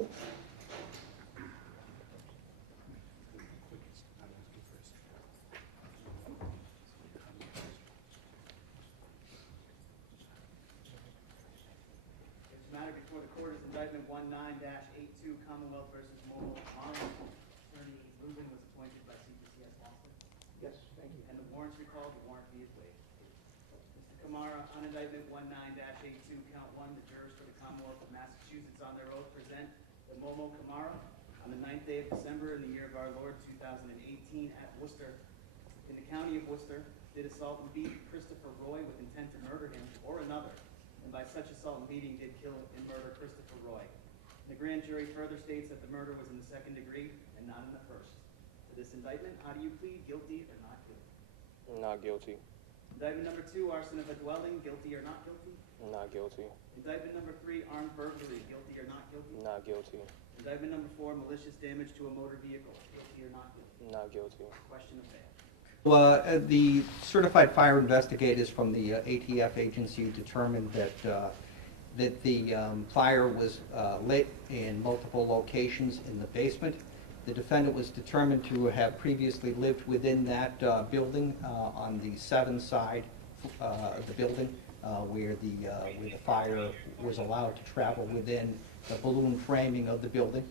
Matter before the court is indictment 19-82, Commonwealth versus Momoh Kamara. Attorney Rubin was appointed by CPCS Worcester. Yes, thank you. And the warrants recalled, the warrant fee is waived. Mr. Kamara, on indictment 19-82, count 1, the jurors for the Commonwealth of Massachusetts on their oath present the Momoh Kamara on the 9th day of December in the year of our Lord 2018 at Worcester, in the county of Worcester, did assault and beat Christopher Roy with intent to murder him or another, and by such assault and beating did kill and murder Christopher Roy. The grand jury further states that the murder was in the second degree and not in the first. To this indictment, how do you plead, guilty or not guilty? Not guilty. Indictment number 2, arson of a dwelling, guilty or not guilty? Not guilty. Indictment number 3, armed burglary, guilty or not guilty? Not guilty. Indictment number 4, malicious damage to a motor vehicle, guilty or not guilty? Not guilty. Question of bail. Well, the certified fire investigators from the ATF agency determined that the fire was lit in multiple locations in the basement. The defendant was determined to have previously lived within that building on the 7th side of the building where the fire was allowed to travel within the balloon framing of the building.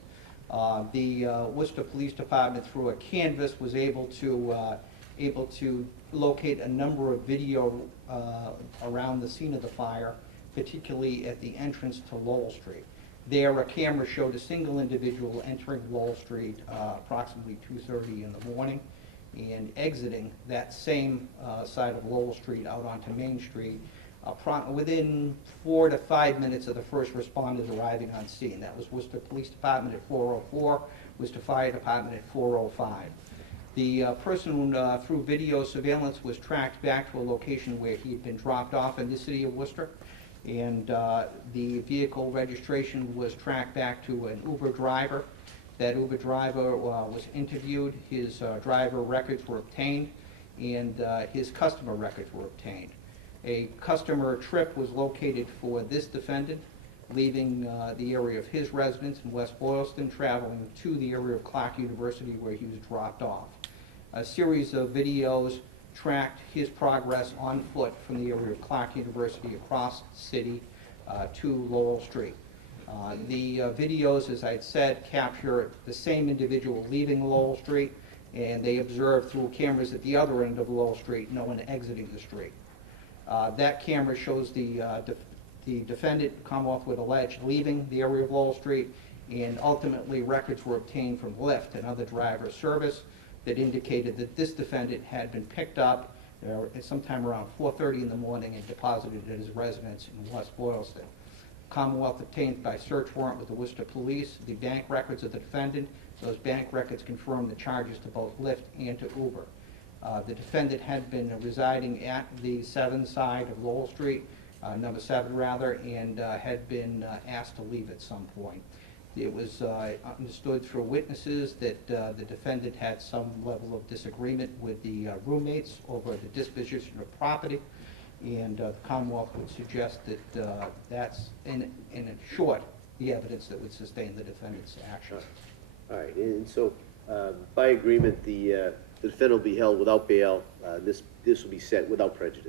The Worcester Police Department, through a canvass, was able to locate a number of video around the scene of the fire, particularly at the entrance to Lowell Street. There, a camera showed a single individual entering Lowell Street approximately 2:30 in the morning and exiting that same side of Lowell Street out onto Main Street within 4 to 5 minutes of the first responders arriving on scene. That was Worcester Police Department at 4:04, Worcester Fire Department at 4:05. The person through video surveillance was tracked back to a location where he had been dropped off in the city of Worcester, and the vehicle registration was tracked back to an Uber driver. That Uber driver was interviewed, his driver records were obtained, and his customer records were obtained. A customer trip was located for this defendant, leaving the area of his residence in West Boylston, traveling to the area of Clark University where he was dropped off. A series of videos tracked his progress on foot from the area of Clark University across the city to Lowell Street. The videos, as I said, capture the same individual leaving Lowell Street, and they observe through cameras at the other end of Lowell Street no one exiting the street. That camera shows the defendant, Commonwealth would allege, leaving the area of Lowell Street, and ultimately records were obtained from Lyft, another driver service, that indicated that this defendant had been picked up sometime around 4:30 in the morning and deposited at his residence in West Boylston. Commonwealth obtained by search warrant with the Worcester Police the bank records of the defendant. Those bank records confirm the charges to both Lyft and to Uber. The defendant had been residing at the 7th side of Lowell Street, number 7 rather, and had been asked to leave at some point. It was understood through witnesses that the defendant had some level of disagreement with the roommates over the disposition of property, and the Commonwealth would suggest that that's, in short, the evidence that would sustain the defendant's actions. All right, and so by agreement, the defendant will be held without bail. This will be set without prejudice.